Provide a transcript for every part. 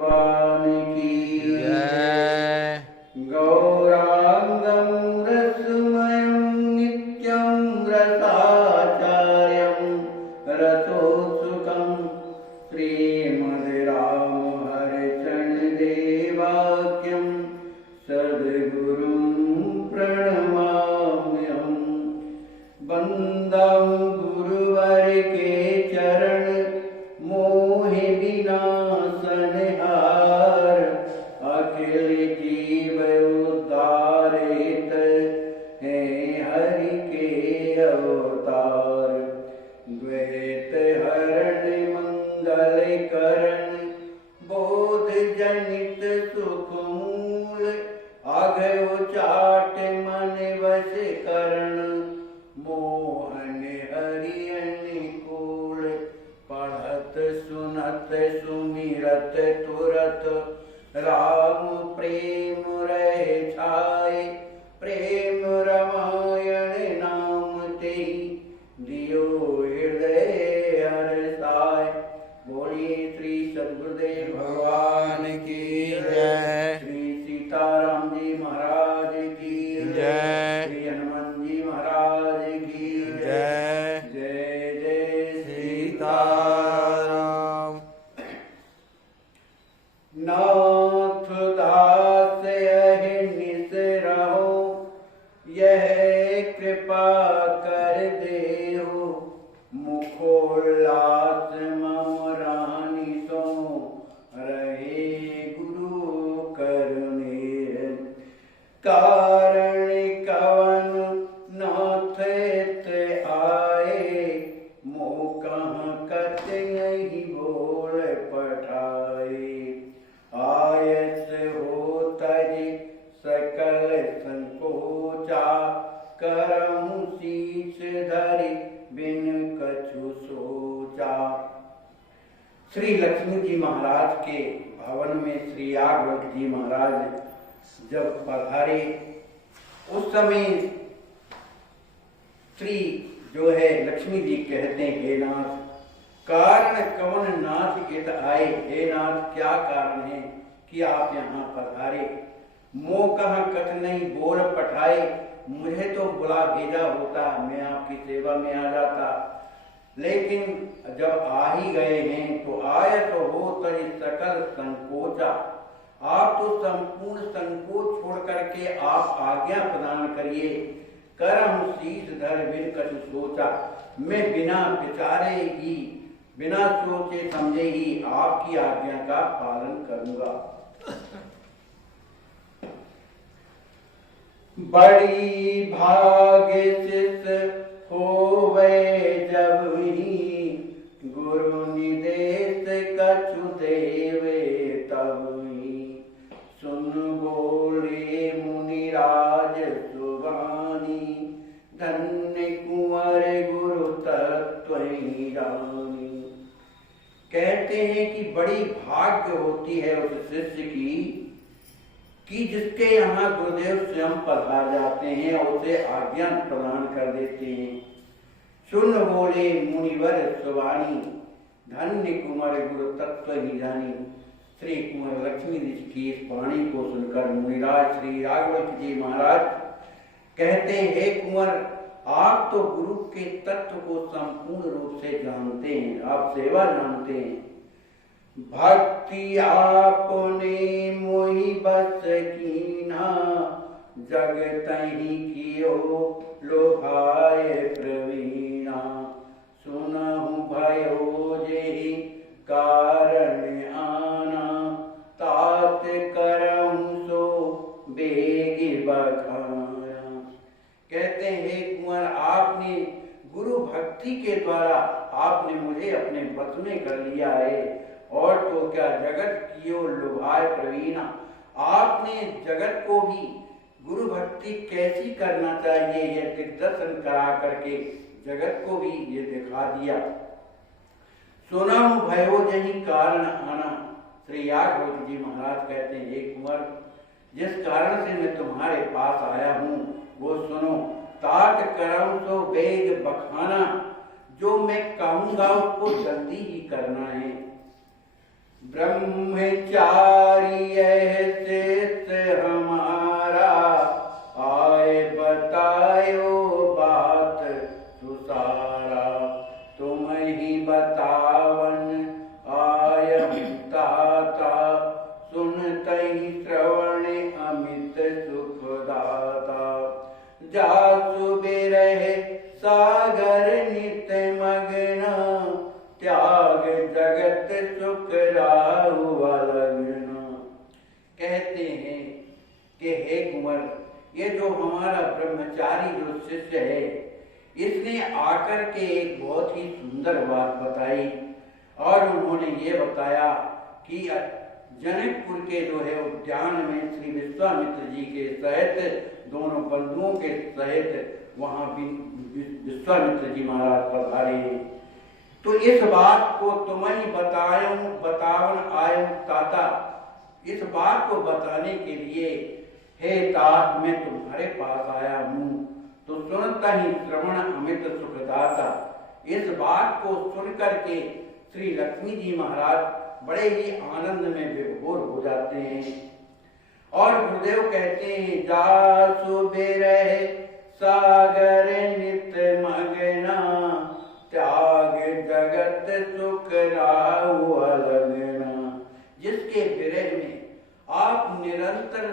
भगवान की जय। गौरांगं रसमयं नित्यं रसाचार्यं रसोत्सुकं श्रीमद्रामहरिचरणदेवाख्यं सद्गुरुं प्रणमाम्यहम्। बंदं गुरुवर के चरण मोहि बिना सनहार, अखिल जीव उद्धारित है हरि के अवतार। द्वैत हरण मंगल करण बोध जनित सुख मूल, आघव चाट मन वश करण मोहन हरि अनुकूल। पढ़त सुनत सुमिरत तुरत राम प्रेम रह छाए, प्रेम रामायण नाम ते दियो हृदय हर्षाय। बोलिए श्री सद्गुरुदेव भगवान की जय। श्री सीताराम जी महाराज की जय। श्री हनुमान जी महाराज की जय। जय जय सीताराम। नाथ दास अहिनिस रहो, यह कृपा कर देहो। मुखोल्लास मम रानी सो, रहे गुरु करुणीर। कारण कवन नाथ इत आए, मोह कहाँ कत नहीं बोल पठाए। आयस हो तज सकल संकोचा, करहूँ शीश धरि बिन कछु सोचा। श्री लक्ष्मी जी महाराज के भवन में श्री याज्ञवल्क्य जी महाराज जब पधारे, उस समय श्री जो है लक्ष्मी जी कहते हैं, हे नाथ कारण कवन नाथ इत आए। हे नाथ क्या कारण है कि आप यहाँ पधारे। मोह कहाँ कथ नहीं बोल पठाए, मुझे तो बुला भेजा होता, मैं आपकी सेवा में आ जाता। लेकिन जब आ ही गए हैं तो आयत हो तज सकल संकोचा। आप तो संपूर्ण संकोच छोड़ करके आप आज्ञा प्रदान करिए। करम शीश धर बिन कछु सोचा, मैं बिना विचारे ही बिना सोचे समझे ही आपकी आज्ञा का पालन करूंगा। बड़ी भाग्य चित होवे जब ही, गुरु निदेश कछु देवे तब ही। सुन बोले मुनिराज सुबानी, धन्य कुंवर गुरु तत्व ही जानी। कहते हैं कि बड़ी भाग्य होती है उस शिष्य की कि जिसके यहाँ गुरुदेव स्वयं पधार जाते हैं और उसे आज्ञा प्रदान कर देते हैं। सुन बोले मुनिवर सुबानी, धन्य कुंवर गुरु तत्व ही जानी। श्री कुंवर लक्ष्मी जी की इस वाणी को सुनकर मुनिराज श्री याज्ञवल्क्य जी महाराज कहते हैं, हे कुंवर आप तो गुरु के तत्व को संपूर्ण रूप से जानते हैं, आप सेवा जानते हैं। भक्ति आपने मोहि बस कीना, जगत ही कियो लोभाए प्रवीणा। सुनहु भयो जेहि कारण आना, तात करहु सो बेग बखाना। कहते हैं कुंवर आपने गुरु भक्ति के द्वारा आपने मुझे अपने वश में कर लिया है। और तो क्या जगत कियो लुभाए प्रवीणा, आपने जगत को भी गुरु भक्ति कैसी करना चाहिए यह दिग्दर्शन करा करके जगत को भी ये दिखा दिया। सुनहु भयो जहि कारण आना। श्री याज्ञवल्क्य जी महाराज कहते हैं, हे कुंवर जिस कारण से मैं तुम्हारे पास आया हूँ वो सुनो। तात करम सो बेग बखाना, जो मैं कहूंगा उसको जल्दी ही करना है। ब्रह्मचारी यह शिष्य हमारा, आए बतायो बात सुसारा। तुम ही बतावन आयम ताता, सुनतहि श्रवण अमित सुखदाता। जासु बिरह सागर नित मगना, त्याग जगत सुख राहु अलगना। कहते हैं कि हे कुंवर, ये जो हमारा ब्रह्मचारी जो शिष्य है, इसने आकर के एक बहुत ही सुंदर बात बताई। और उन्होंने ये बताया कि जनकपुर के जो है उद्यान में श्री विश्वामित्र जी के सहित, दोनों बंधुओं के सहित वहां भी विश्वामित्र जी महाराज पधारे हैं। तो इस बात को तुम्हें बतावन आयो ताता, इस बात को बताने के लिए हे तात मैं तुम्हारे पास आया हूँ। तो सुनता ही श्रवण अमित सुखदाता, इस बात को सुन करके श्री लक्ष्मी जी महाराज बड़े ही आनंद में विभोर हो जाते हैं। और गुरुदेव कहते हैं जासु बिरह सागर नित मगना, त्याग जगत सुख राहु अलगना। जिसके विरह में आप निरंतर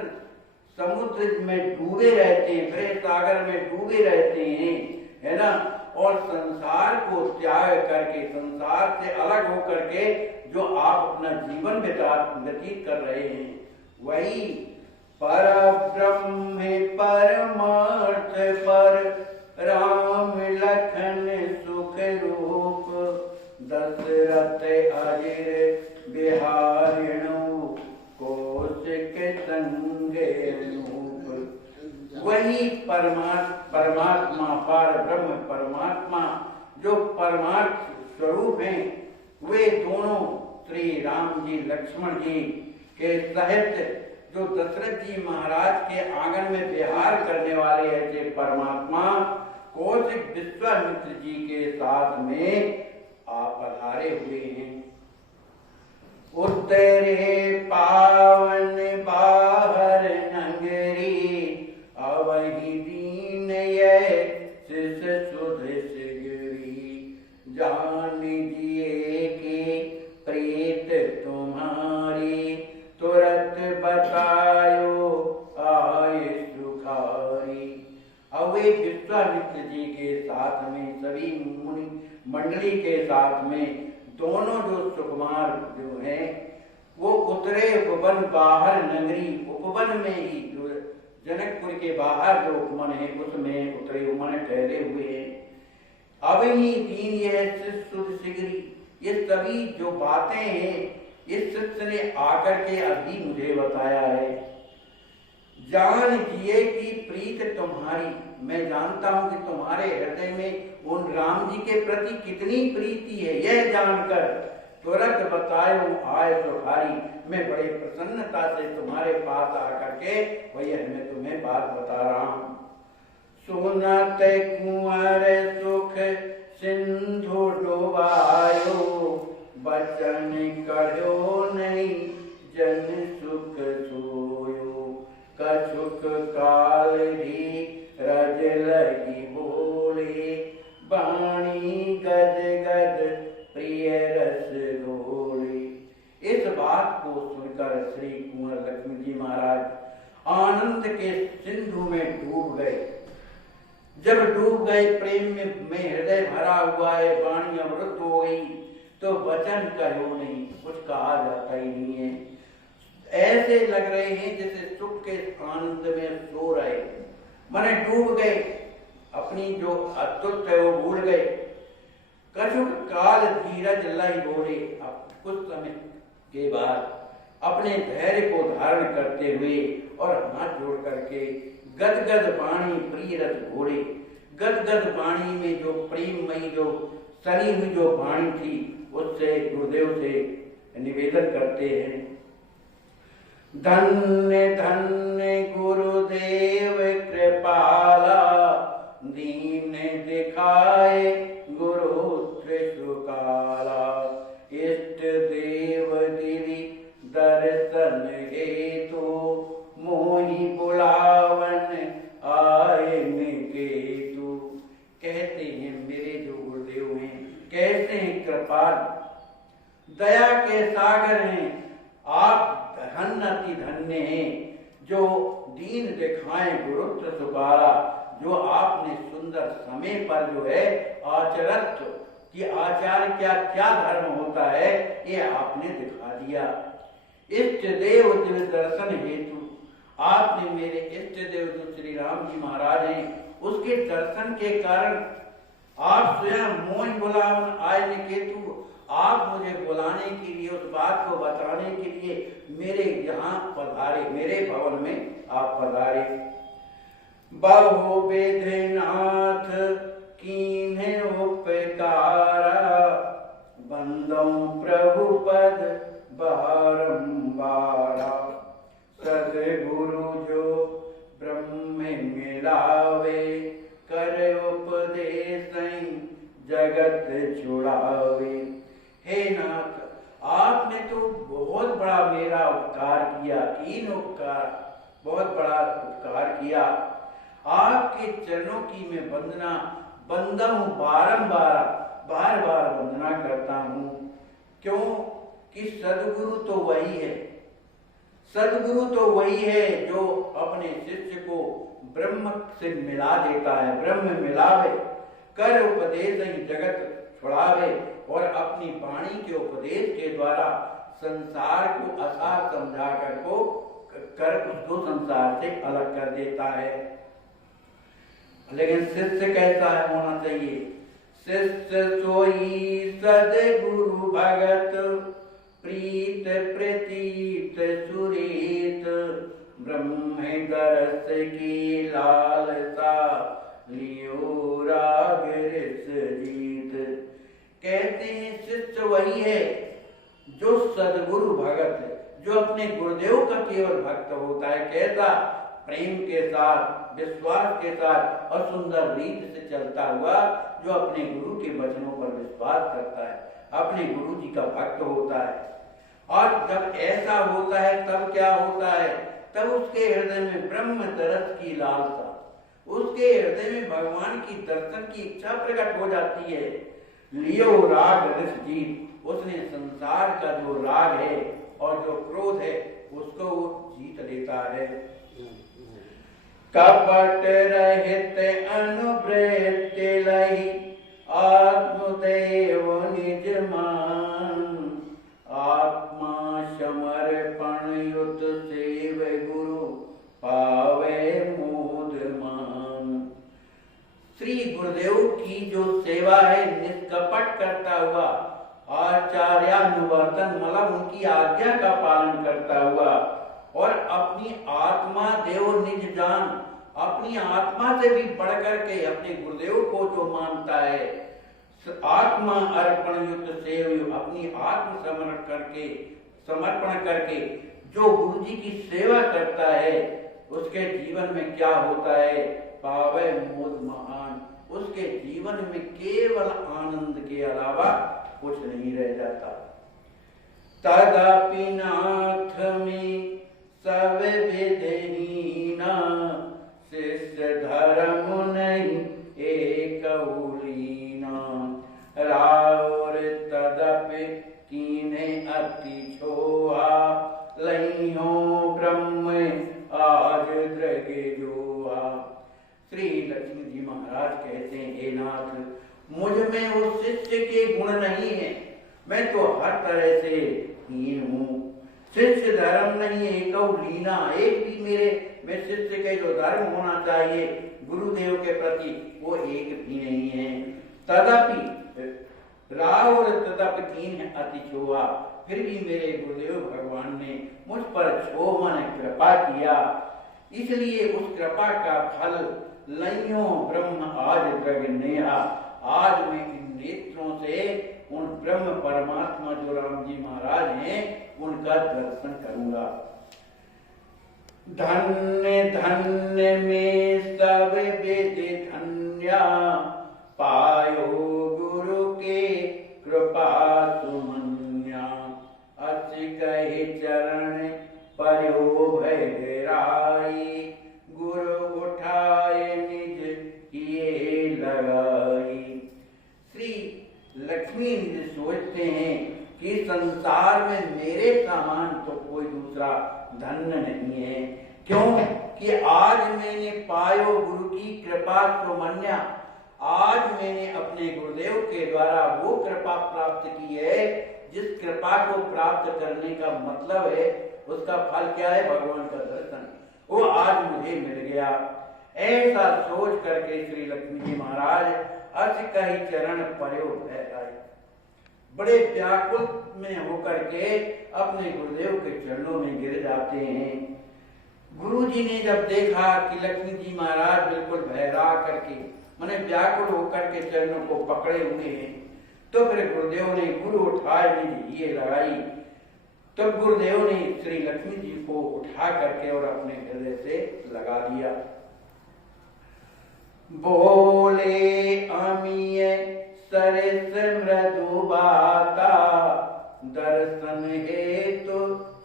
समुद्र में डूबे रहते हैं, विरह सागर में डूबे रहते हैं, है ना, और संसार को त्याग करके, संसार से अलग होकर के जो आप अपना जीवन व्यतीत कर रहे हैं, वही परब्रह्म परमार्थ पर राम लखन सुख रूप, दशरथ अजिर बिहारिणु कौशिक संगे रूप। वही परमात्मा पर ब्रह्म परमात्मा जो परमार्थ स्वरूप हैं, वे दोनों श्री राम जी लक्ष्मण जी के सहित जो दशरथ जी महाराज के आंगन में विहार करने वाले ऐसे परमात्मा कौशिक विश्वामित्र जी के साथ में आप पधारे हुए हैं। उत्तरे पावन बाहर नगरी, अवहि दीन यह शिष सुध सिगरी। जान जिए के प्रीत तुम्हारी, तुरत बतायो आय सुखारी। अब वे विश्वामित्र जी के साथ में, सभी मुनि मंडली के साथ में, दोनों जो सुकुमार जो हैं वो उतरे उपवन बाहर नगरी, उपवन में ही जो जनकपुर के बाहर जो उपवन है उसमें उतरे उपवन ठहरे हुए हैं। अब ही दीन यह सुध सिगरी, ये सभी जो बातें हैं इस शिष्य ने आकर के अभी मुझे बताया है। जान जिए की प्रीत तुम्हारी, मैं जानता हूं कि तुम्हारे हृदय में उन राम जी के प्रति कितनी प्रीति है, यह जानकर तुरंत बतायो आय सुखारी, मैं बड़े प्रसन्नता से तुम्हारे पास आकर के भैया मैं तुम्हें बात बता रहा हूँ। सुनत कुंवर सुख सिंधु डुबायो, बचन करो नहीं जन सुख सोयो। कछुक काल भी रज लगी बोले, बाणी गद गद प्रिय रस डोले। इस बात को सुनकर श्री कुंवर लक्ष्मी जी महाराज आनंद के सिंधु में डूब गए। जब डूब गए, प्रेम में हृदय भरा हुआ है, वाणी अमृत हो गई, तो वचन कहो नहीं, कुछ कहा जाता ही नहीं है। ऐसे लग रहे हैं जैसे सुख के आनंद में सो रहे, माने डूब गए, अपनी जो अतुल्य है वो भूल गए। कछुक काल धीरज लाई बोले, अब कुछ समय के बाद अपने धैर्य को धारण करते हुए और हाथ जोड़ करके गदगद वाणी प्रिय रस घोड़े, गदगद वाणी में जो प्रेममयी जो सनी हुई जो वाणी थी उससे गुरुदेव से निवेदन करते हैं। धन्य धन्य गुरुदेव कृपाला, दीन दिखाए गुरु त्रिशुकाला। इष्ट देव दिल जो दीन दिखाए गुरुत्व सुकारा, जो आपने सुंदर समय पर जो है आचरत्व कि आचार क्या क्या धर्म होता है ये आपने दिखा दिया। इष्ट देव दिव्य दर्शन हेतु आपने मेरे इष्ट देव जो श्री राम जी महाराज हैं उसके दर्शन के कारण आप स्वयं मोह बुलावन आयन केतु, आप मुझे बुलाने के लिए उस बात को बताने के लिए मेरे यहाँ पधारे, मेरे भवन में आप पधारे। बहु विधिनाथ कीन्हे उपकारा, बंदौ प्रभु पद बारंबारा। सद्गुरु जो ब्रह्म मिलावे, कर उपदेश जगत छुड़ावे। हे नाथ, आपने तो बहुत बड़ा मेरा उपकार किया, कीन उपकार, बहुत बड़ा उपकार किया। आपके चरणों की मैं वंदना बंदा हूं, बारंबार बार बार वंदना करता हूं। क्यों कि सदगुरु तो वही है, सदगुरु तो वही है जो अपने शिष्य को ब्रह्म से मिला देता है। ब्रह्म मिलावे, कर उपदेश जगत छुड़ावे, और अपनी वाणी के उपदेश के द्वारा संसार को असार समझा कर उसको संसार से अलग कर देता है। लेकिन शिष्य कैसा है होना चाहिए? शिष्य सोई सद्गुरु भगत, प्रीत प्रतीत सुरीत, ब्रह्म दरस की लालसा, लियो राग रस जीत। कहते हैं शिष्य वही है जो सद्गुरु भगत है, जो अपने गुरुदेव का केवल भक्त होता है। कैसा? प्रेम के साथ, विश्वास के साथ और सुंदर रीत से चलता हुआ, जो अपने गुरु के वचनों पर विश्वास करता है, अपने गुरु जी का भक्त होता है। और जब ऐसा होता है तब क्या होता है? तब उसके हृदय में ब्रह्म तरस की लालसा, उसके हृदय में भगवान की दर्शन की इच्छा प्रकट हो जाती है। लियो राग रस जीत, उसने संसार का जो राग है और जो क्रोध है उसको वो जीत लेता है। कपट रहित अनुवृत्ति लहि, आत्मदेव निज मान, आत्मा समर्पण युत सेव गुरु, पावे मोद मान। श्री गुरुदेव की जो सेवा है निष्कपट करता हुआ, आचार्यानुवर्तन मतलब उनकी आज्ञा का पालन करता हुआ, और अपनी आत्मा देव निज जान, अपनी आत्मा से भी बढ़ करके अपने गुरुदेव को जो मानता है, आत्मा अर्पण युक्त सेव, अपनी आत्म समर्पण करके जो गुरु जी की सेवा करता है, उसके जीवन में क्या होता है? पावे मोद महान, उसके जीवन में केवल आनंद के अलावा कुछ नहीं रह जाता। तदपि नाथ में सब विधिहीना, शिष्य धर्म नहीं एक लीना, राउर तदपि कीन्हे अति छोहा, लइहो ब्रह्म आज द्रगे जोहा। श्री लक्ष्मी जी महाराज कहते हैं, हे नाथ, मुझ में उस शिष्य के गुण नहीं है, मैं तो हर तरह से हीन हूँ। शिष्य धर्म नहीं एक लीना, एक भी मैं शिष्य के जो धर्म होना चाहिए गुरुदेव के प्रति वो एक भी नहीं है। तदपि राव और तदपि कीन है अति छोहा, फिर भी मेरे गुरुदेव भगवान ने मुझ पर छोह ने कृपा किया, इसलिए उस कृपा का फल लइयो ब्रह्म आज द्रग नेहा, आज मैं इन नेत्रों से उन ब्रह्म परमात्मा जो राम जी महाराज हैं उनका दर्शन करूंगा। धन्य धन्य में सब विधि धन्या, पायो गुरु के कृपा सुमन्या, अति कहे चरण पर्यो भयराई, गुरु उठाए निज किए लगाई। श्री लक्ष्मी जी सोचते हैं कि संसार में मेरे समान तो कोई दूसरा धन्य नहीं है, क्यों कि आज मैंने पायो गुरु की कृपा सुमन्या, आज मैंने अपने गुरुदेव के द्वारा वो कृपा प्राप्त की है जिस कृपा को प्राप्त करने का मतलब है उसका फल क्या है, भगवान का दर्शन, वो आज मुझे मिल गया। ऐसा सोच करके श्री लक्ष्मी जी महाराज अस कही चरण पर्यो भय, बड़े व्याकुल में होकर के अपने गुरुदेव के चरणों में गिर जाते हैं। गुरु जी ने जब देखा कि लक्ष्मी जी महाराज बिल्कुल भयरा करके माने व्याकुल होकर के चरणों को पकड़े हुए हैं, तो फिर गुरुदेव ने गुरु उठाए में ये लगाई, तब तो गुरुदेव ने श्री लक्ष्मी जी को उठा करके और अपने हृदय से लगा दिया। बोले अमीय सरस मृदु बाता, दर्शन हेतु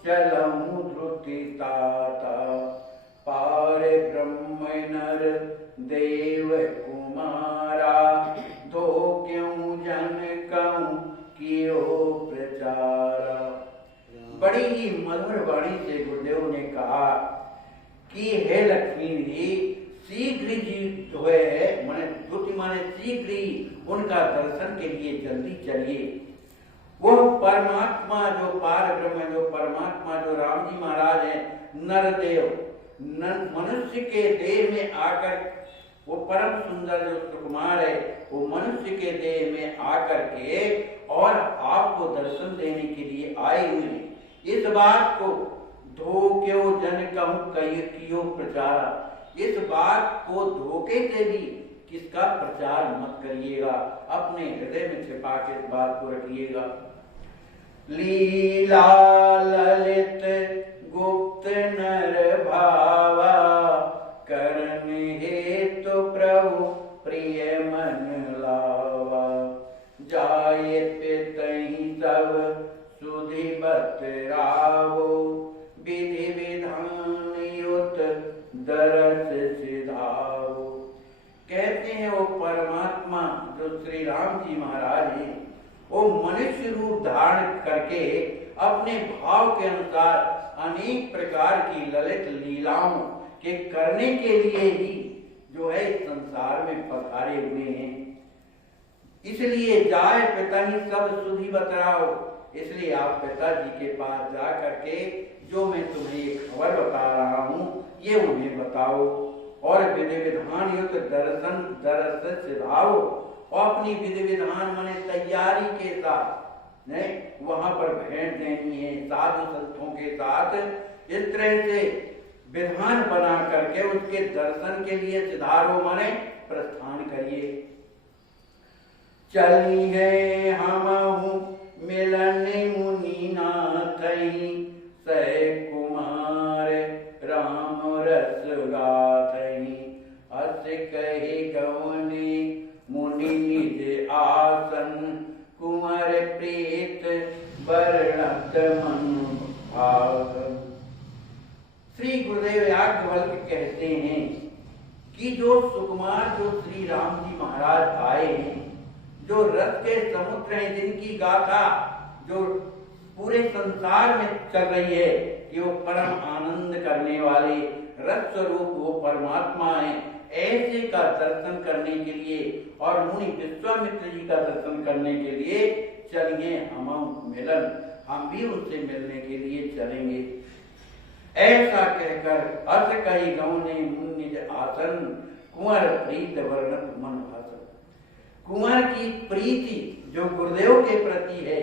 चलऊं ध्रुति ताता, पार ब्रह्म नर देव कुमारा, धो क्यों जन कहूं कियो प्रचारा। बड़ी ही मधुर वाणी से गुरुदेव ने कहा कि हे लक्ष्मी जी, शीघ्र जी जो है माने द्रुति माने शीघ्र ही उनका दर्शन के लिए जल्दी चलिए। वो परमात्मा जो पार ब्रह्म जो परमात्मा जो राम जी महाराज है, नरदेव मनुष्य के देह में आकर, वो परम सुंदर जो सुकुमार है वो मनुष्य के देह में आकर के और आपको दर्शन देने के लिए आए हुए हैं। इस बात को धो क्यों जन कहूं कियो प्रचारा, इस बात को धोखे से भी किसका प्रचार मत करिएगा, अपने हृदय में छिपा के इस बात को रखिएगा। लीला ललित गुप्त नर भावा, करन हेतु प्रभु प्रिय मन लावा, जाये पितहि सब सुधि बतरावो, विधि विधान युत दरस सिधावो। कहते हैं वो परमात्मा जो श्री राम जी महाराज हैं, वो मनुष्य रूप धारण करके अपने भाव के अनुसार अनेक प्रकार की ललित लीलाओं के करने के लिए ही जो है संसार में पधारे हुए हैं। इसलिए जाए पिता ही सब सुधि बतराओ, इसलिए आप पिताजी के पास जा करके जो मैं तुम्हें ये खबर बता रहा हूँ ये उन्हें बताओ, और विधि विधान युक्त दर्शन दरस सिधाओ, और अपनी विधि विधान माने तैयारी के साथ वहां पर भेंट देनी है साधु संतों के साथ, इस तरह से विधान बना करके उसके दर्शन के लिए सिधारो माने प्रस्थान करिए। चली है हम मिलन मुनि नाथई, सह कुमार राम रस गाथई, अस कही गवनी मुनि निज आसन, कुंवर प्रीत वर्णत मन भाग। श्री गुरुदेव याज्ञवल्क्य कहते हैं कि जो सुकुमार जो श्री राम जी महाराज आए हैं, जो रस के समुद्र हैं, जिनकी गाथा जो पूरे संसार में चल रही है कि वो परम आनंद करने वाले रस स्वरूप वो परमात्मा है, ऐसे का दर्शन करने के लिए और मुनि विश्वामित्र जी का दर्शन करने के लिए चलिए हम मिलन, हम भी उनसे मिलने के लिए चलेंगे। ऐसा कहकर अर्थ कही गौने मुनि निज आसन, कुंवर प्रीत वर्णत मन भासन। कुंवर की प्रीति जो गुरुदेव के प्रति है,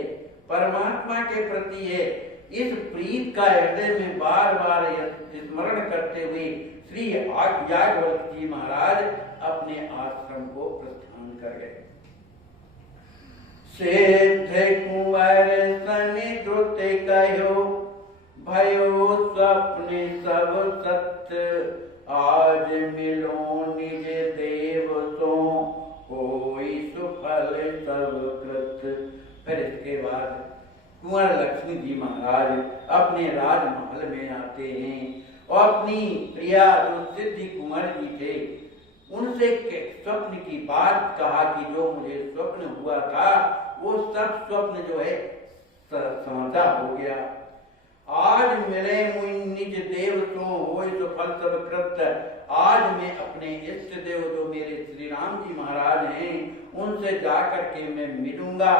परमात्मा के प्रति है, इस प्रीत का हृदय में बार बार स्मरण करते हुए श्री याज्ञवल्क्य जी महाराज अपने आश्रम को प्रस्थान कर गए। सिद्ध कुंवर सनि द्रुत कहो, भयो स्वप्न सब सत्य, आज मिलो निज देव सो, होई सुफल सब कृत। फिर इसके बाद कुंवर लक्ष्मी जी महाराज अपने राजमहल में आते हैं और अपनी प्रिया जो सिद्धि कुंवर जी थे उनसे स्वप्न की बात कहा कि जो मुझे स्वप्न हुआ था वो सब स्वप्न जो है साझा हो गया। आज मिले मुझ निज देव तो होय तो फल सब कृत्य। आज मैं अपने इष्ट देव जो मेरे श्री राम जी महाराज हैं उनसे जाकर के मैं मिलूंगा।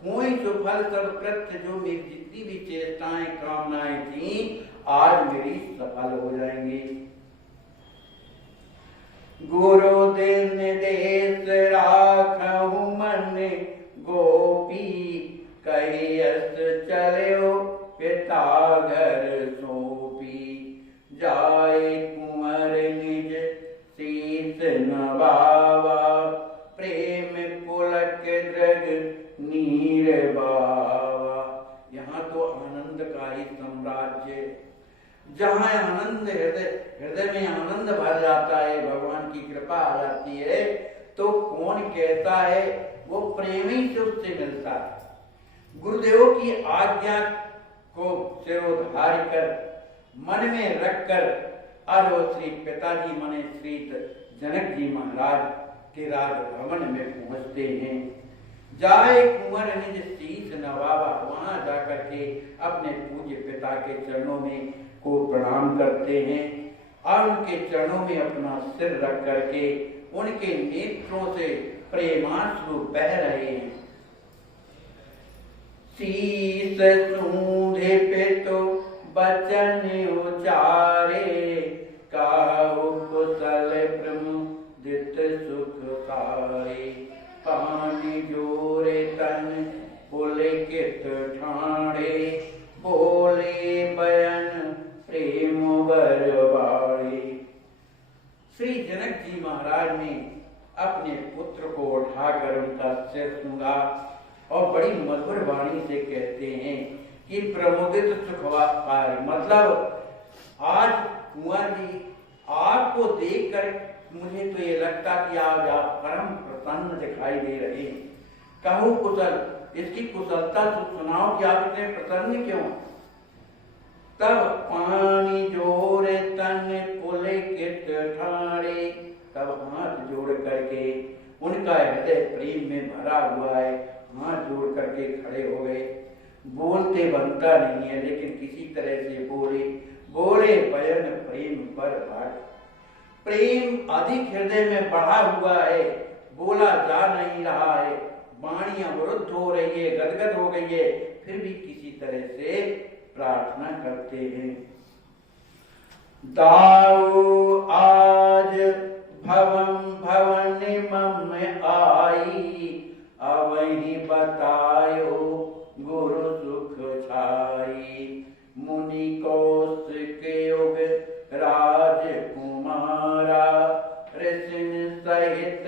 कोई तो फल सब कृत्य, जो मेरी जितनी भी चेष्टाएं कामनाएं थी आज मेरी सफल हो जाएंगी। गुरुदेव निर्देश राखहु मन गोपी, कही अस्त चलो पिता घर सौंपी। जाए कुंवर निज शीस नवावा, प्रेम पुलक दृग नीर बावा। यहाँ तो आनंद का ही साम्राज्य, जहाँ आनंद हृदय में आनंद भर जाता है, भगवान की कृपा आ जाती है, तो कौन कहता है वो प्रेम ही से उससे मिलता है। गुरुदेव की आज्ञा को सिरोधार्य कर मन में रखकर और वो श्री पिताजी मने श्री जनक जी महाराज के राजभवन में पहुंचते हैं। जाए कुंवर निज शीस नवावा, वहां जाकर के अपने पूज्य पिता के चरणों में को प्रणाम करते हैं और उनके चरणों में अपना सिर रख करके उनके नेत्रों से प्रेमाश्रु बह रहे हैं। शीस सूंधे पे तो बचन उचारे, काहु कुशल प्रमुदित सुख सारे। पानी जोरे तन पुलकित ठाणे, बोले बयन प्रेम बरबाड़े। श्री जनक जी महाराज ने अपने पुत्र को उठाकर उनका सिर सूंघा और बड़ी मधुर वाणी से कहते हैं कि प्रमुदित सुख पाए। मतलब आज कुंवर जी आपको देखकर मुझे तो ये लगता कि आज आप परम प्रसन्न दिखाई दे रहे हैं। कहूँ कुशल, इसकी कुशलता तो सुनाओ कि आप इतने प्रसन्न क्यों। तब पानी जोड़े तन पुलकित ठाणे, तब हाथ जोड़ करके उनका हृदय प्रेम में भरा हुआ है, हाथ जोड़ करके खड़े हो गए। बोलते बनता नहीं है लेकिन किसी तरह से बोले बयन प्रेम पर भाट। प्रेम अधिक हृदय में बढ़ा हुआ है, बोला जा नहीं रहा है, वाणी अवरुद्ध हो रही है, गदगद हो गई है, फिर भी किसी तरह से प्रार्थना करते हैं। दाऊ आज भवन मम आई, अवहि बतायो गुरु सुख छाई। मुनि कौशिक युग राजकुमारा, ऋषिन सहित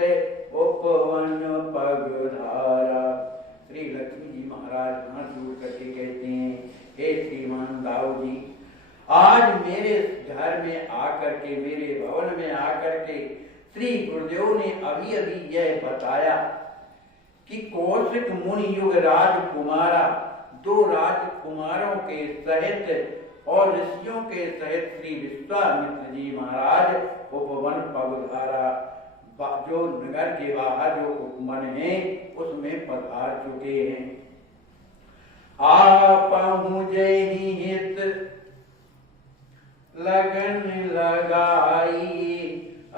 उपवन पगधारा। श्री लक्ष्मी जी महाराज हाथ जोड़ करके कहते हैं, हे श्रीमान दाऊ जी, आज मेरे घर में आकर के, मेरे भवन में आकर के श्री गुरुदेव ने अभी अभी यह बताया कि कौशिक मुनि युग राजकुमारा, दो राजकुमारों के सहित और ऋषियों के सहित श्री विश्वामित्र जी महाराज उपवन पगधारा, जो नगर के बाहर जो उपवन है उसमें पधार चुके हैं। आपहुँचे ही हित लगन लगाई,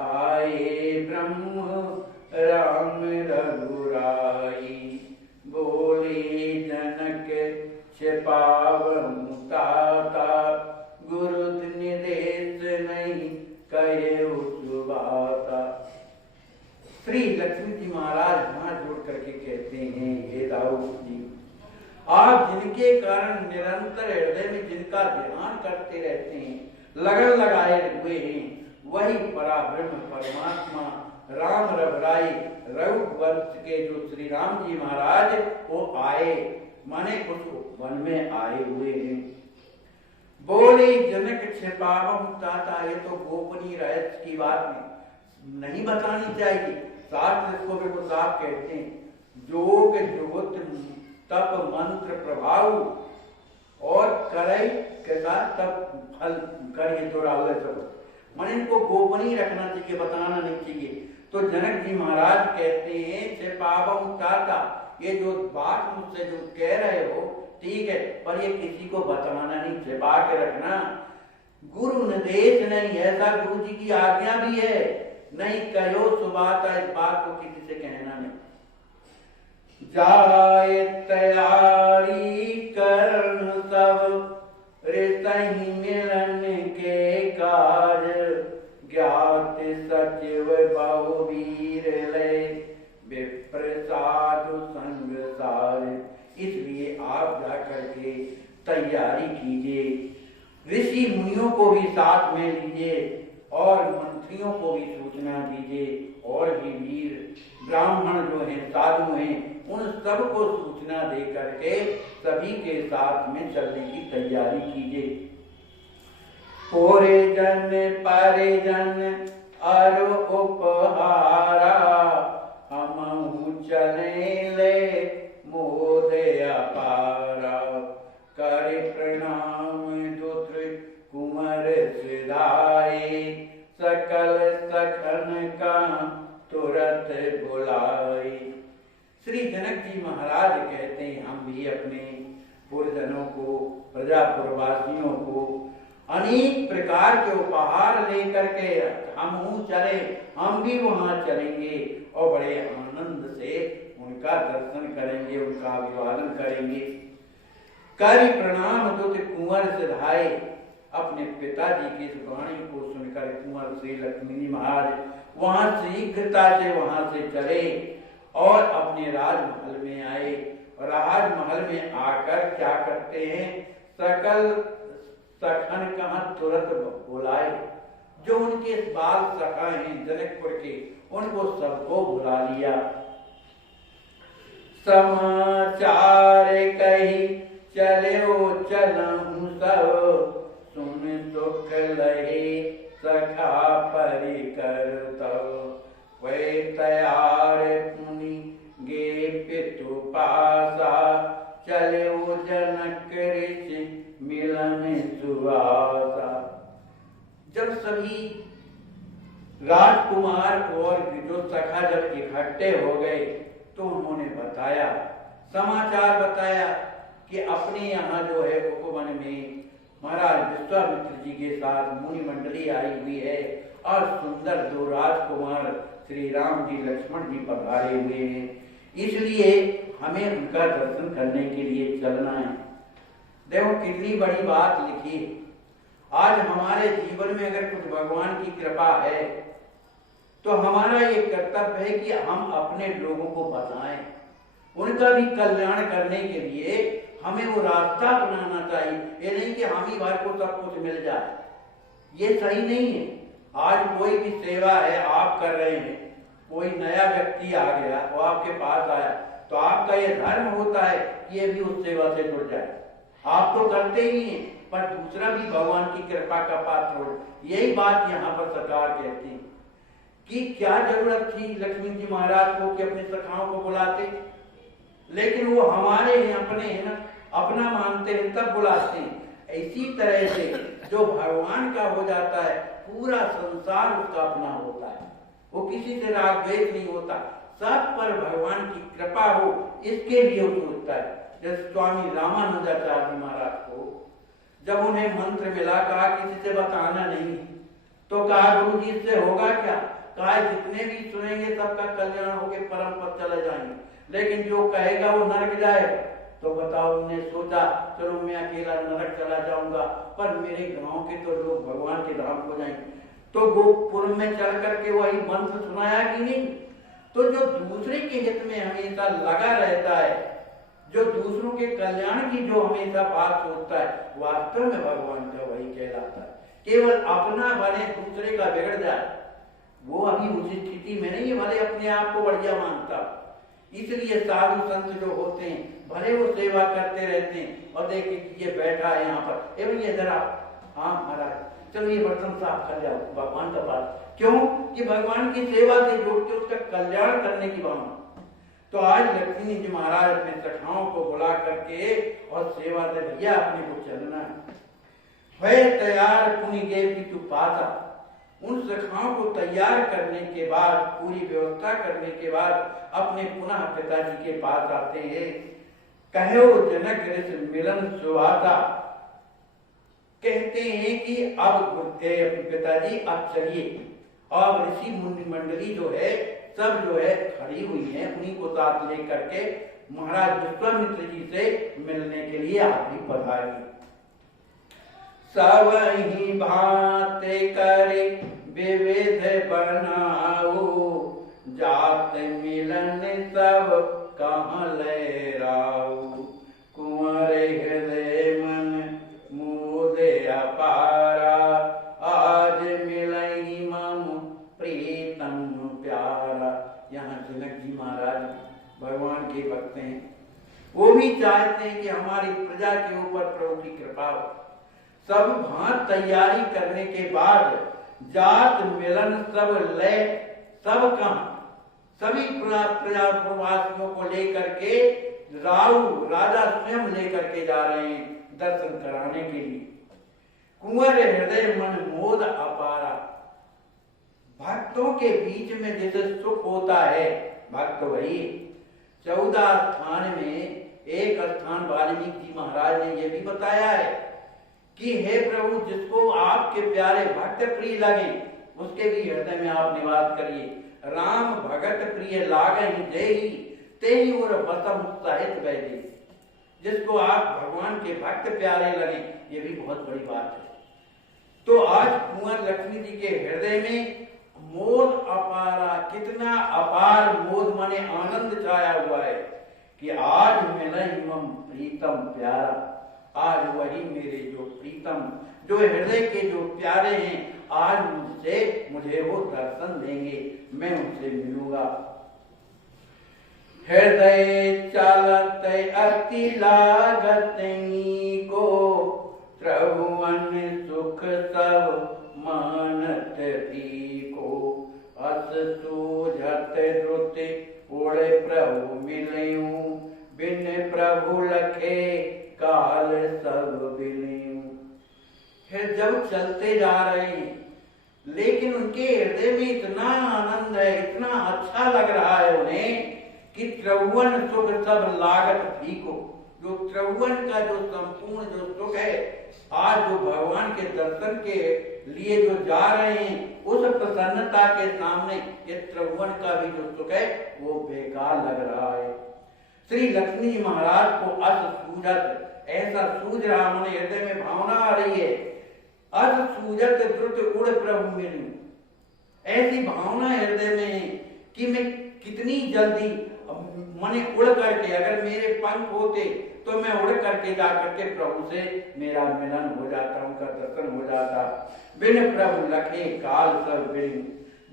आए ब्रह्म राम रघुराई। बोले जनक छिपावहु ताता, गुरु निर्देश नहीं कहे सुबाता। श्री लक्ष्मी जी महाराज हाथ जोड़ करके कहते हैं, हे दाऊ जी, आप जिनके कारण निरंतर हृदय में जिनका ध्यान करते रहते हैं, लगन लगाए हुए हैं, वही पराब्रह्म परमात्मा राम रघुराई रघुवंश के जो श्री राम जी महाराज वो आए, माने कुछ वन में आए हुए हैं। बोले जनक छिपावहु ताता, ये तो गोपनीय रहस्य की बात नहीं बतानी चाहिए। शास्त्र इसको बिल्कुल साफ कहते हैं, जोग जुगुत तप मंत्र प्रभाव और करे कैसा तब फल करिए थोड़ा हुआ सब, मन इनको गोपनीय रखना चाहिए, बताना नहीं चाहिए। तो जनक जी महाराज कहते हैं छिपावहु ताता, ये जो बात मुझसे जो कह रहे हो ठीक है, पर ये किसी को बताना नहीं, छिपा के रखना। गुरु निर्देश नहीं, ऐसा गुरु जी की आज्ञा भी है, नहीं कहो सुबात, इस बात को किसी से कहना नहीं। जाए तैयारी करन सब रितहि मिलन के काज, ज्ञात सचिव बहुवीर ले विप्र साधु संग सार। इसलिए आप जाकर के तैयारी कीजिए, ऋषि मुनियों को भी साथ में लीजिए और मंत्रियों को भी सूचना दीजिए, और भी वीर ब्राह्मण जो हैं, साधु हैं, उन सब को सूचना दे करके सभी के साथ में चलने की तैयारी कीजिए। परिजन परिजन अर उपहारा, हमहु चले ले मोदे अपारा। कर प्रणाम दुत्र कुंवर सिधाए, सकल सखन का तुरंत बुलाए। श्री जनक जी महाराज कहते हैं, हम भी अपने पुरजनों को, प्रजापुरवासियों को अनेक प्रकार के उपहार लेकर के हम चले, हम भी वहां चलेंगे और बड़े आनंद से उनका दर्शन करेंगे, उनका अभिवादन करेंगे। कर प्रणाम दुत कुंवर सिधाए, अपने पिताजी की इस वाणी को सुनकर कुंवर श्री लक्ष्मी महाराज वहां शीघ्रता से वहां से चले और अपने राजमहल में आए। राजमहल में आकर क्या करते हैं, सकल सखन कहा तुरंत बुलाए, जो उनके बाल सखा हैं जनकपुर के, उनको सबको बुला लिया। समाचार कही चले चलहु सब, सुन दुख लहे सखा परिकर तब। वे तैयार पुनि गे पितु पासा, चले जनक ऋषि मिलन सुवासा। जब सभी राजकुमार और जो सखा जब इकट्ठे हो गए तो उन्होंने बताया, समाचार बताया कि अपने यहाँ जो है उपवन में महाराज विश्वामित्र जी के साथ मुनि मंडली आई हुई है और सुंदर दो राजकुमार श्री राम जी लक्ष्मण जी पधारे हुए हैं, इसलिए हमें उनका दर्शन करने के लिए चलना है। देखो कितनी बड़ी बात लिखी है। आज हमारे जीवन में अगर कुछ भगवान की कृपा है तो हमारा ये कर्तव्य है कि हम अपने लोगों को बताएं, उनका भी कल्याण करने के लिए हमें वो रास्ता बनाना चाहिए। ये नहीं कि हम ही भर को सब कुछ मिल जाए, ये सही नहीं है। आज कोई भी सेवा है आप कर रहे हैं, कोई नया व्यक्ति आ गया वो आपके पास आया तो आपका ये धर्म होता है कि ये भी उस सेवा से जुड़ जाए। आप तो करते ही हैं पर दूसरा भी भगवान की कृपा का पात्र हो। यही बात यहाँ पर सरकार कहती है कि क्या जरूरत थी लक्ष्मी जी महाराज को कि अपने सखाओं को बुलाते, लेकिन वो हमारे हैं, अपने हैं ना, अपना मानते हैं तब बुलाते हैं। इसी तरह से जो भगवान का हो जाता है पूरा संसार उसका अपना होता है, वो किसी से राग द्वेष नहीं होता, सब पर भगवान की कृपा हो इसके लिए वो सोचता है। जैसे स्वामी रामानुजाचार्य महाराज को जब उन्हें मंत्र मिला, कहा किसी से बताना नहीं, तो कहा गुरु जी इससे होगा क्या, कहा जितने भी सुनेंगे सबका कल्याण होके परम पद चले जाएंगे, लेकिन जो कहेगा वो नरक जाएगा। तो बताओ, उन्होंने सोचा चलो मैं अकेला नरक चला जाऊंगा पर मेरे गांव के तो लोग भगवान के धाम को जाएंगे। तो गोपुर में चल करके वही मंत्र सुनाया कि नहीं। तो जो दूसरे के हित में हमेशा लगा रहता है, जो दूसरों के कल्याण की जो हमेशा बात सोचता है, वास्तव में भगवान का वही कहलाता है। केवल अपना बने दूसरे का बिगड़ जाए, वो अभी उस स्थिति में नहीं है, भले अपने आप को बढ़िया मानता। इसलिए साधु संत जो होते हैं भले वो सेवा करते रहते हैं और देखिए ये बैठा है यहाँ पर, एवं ये जरा हाँ महाराज चलो ये बर्तन साफ कर जाओ भगवान का पास, क्यों कि भगवान की सेवा से जुड़ के उसका कल्याण करने की भावना। तो आज लक्ष्मी जी महाराज अपने सखाओं को बुला करके और सेवा से भैया अपने को चलना है तैयार पुनि गे पितु पासा। उन सखाओं को तैयार करने के बाद, पूरी व्यवस्था करने के बाद अपने पुनः पिताजी के पास आते हैं। कहो जनक ऋषि मिलन सुहाता। कहते हैं कि अब पिताजी आप चलिए। अब ऋषि मुनि मंडली जो है सब जो है खड़ी हुई है, उन्हीं को साथ लेकर के महाराज विश्वामित्र जी से मिलने के लिए आप भी पधारिए। सब ही भात करे विविध बनाओ, जात मिलन सब कहाँ लहराओ। कुंवर हृदय मन मोदे अपारा, आज मिलई मम प्रीतम प्यारा। यहाँ जनक जी महाराज भगवान के भक्त हैं, वो भी चाहते हैं कि हमारी प्रजा के ऊपर प्रभु की कृपा हो। सब भांत तैयारी करने के बाद जात मिलन सब ले सब कहाँ, सभी प्रजावासियों को लेकर के राजा स्वयं लेकर के जा रहे हैं दर्शन कराने के लिए। कुंवर हृदय मन मोद अपारा। भक्तों के बीच में जैसे सुख होता है, भक्त वही 14 स्थान में एक स्थान वाल्मीकि जी महाराज ने यह भी बताया है कि हे प्रभु, जिसको आपके प्यारे भक्त प्रिय लगे उसके भी हृदय में आप निवास करिए। राम भगत प्रिय लागहि देहि, तेहि और बसम सहित बैठे। जिसको आप भगवान के भक्त प्यारे लगे, ये भी बहुत बड़ी बात है। तो आज कुंवर लक्ष्मी जी के हृदय में मोद अपारा, कितना अपार मोद माने आनंद छाया हुआ है कि आज मिलई मम प्रीतम प्यारा। आज वही मेरे जो प्रीतम, जो हृदय के जो प्यारे हैं, आज मुझे वो दर्शन देंगे, मैं उनसे मिलूंगा। हृदय चलत अति लागत को, त्रिभुवन सुख सब मानत को। अस सूझत द्रुत उड़े प्रभु मिलयूं, बिन प्रभु लखे काल सब बिलयूं। फिर जब चलते जा रहे हैं, लेकिन उनके हृदय में इतना आनंद है, इतना अच्छा लग रहा है उन्हें कि त्रिभुवन सुख सब लागत फीको। जो त्रिभुवन का जो संपूर्ण जो सुख है, आज जो भगवान के दर्शन के लिए जो जा रहे हैं, उस प्रसन्नता के सामने ये त्रिभुवन का भी जो सुख है वो बेकार लग रहा है। श्री लक्ष्मी महाराज को अस सूझत, ऐसा सूझ रहा, मन हृदय में भावना आ रही है। अस सूझत द्रुत उड़ प्रभु मिलूं, ऐसी भावना हृदय में है कि मैं कितनी जल्दी मने उड़ करके, अगर मेरे पंख होते तो मैं उड़ करके जा करके प्रभु से मेरा मिलन हो जाता, उनका दर्शन हो जाता। बिन प्रभु लखे काल सब बिन,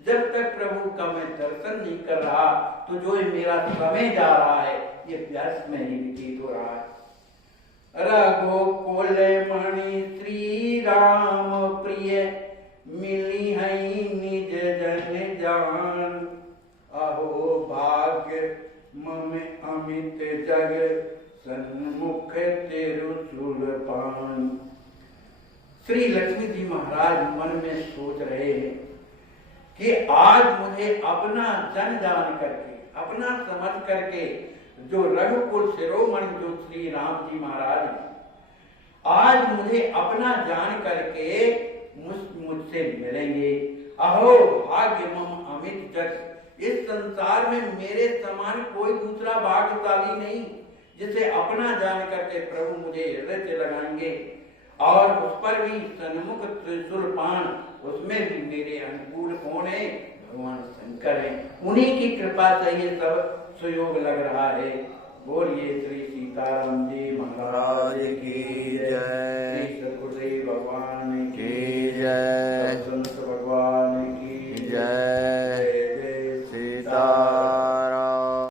जब तक प्रभु का मैं दर्शन नहीं कर रहा तो जो मेरा समय जा रहा है ये व्यर्थ में ही व्यतीत हो रहा है। रघुकुल मणि श्री राम प्रिय, मिली है निज जन जान। अहो भाग्य मम अमित जग, सन्मुख तिरुचूल पान। श्री लक्ष्मी जी महाराज मन में सोच रहे हैं कि आज मुझे अपना जन जान करके, अपना समझ करके, जो रघुकुल शिरोमणि जो श्री राम जी महाराज, आज मुझे अपना जान करके मुझसे मिलेंगे। अहो भाग्य मम अमित जग, इस संसार में मेरे समान कोई दूसरा भाग्यशाली नहीं जिसे अपना जान करके प्रभु मुझे हृदय से लगाएंगे। और उस पर भी सन्मुख त्रिशूल पान, उसमें भी मेरे अनुकूल कौन है? भगवान शंकर है। उन्हीं की कृपा से ये सब सुयोग लग रहा है। बोलिए श्री सीताराम जी महाराज की।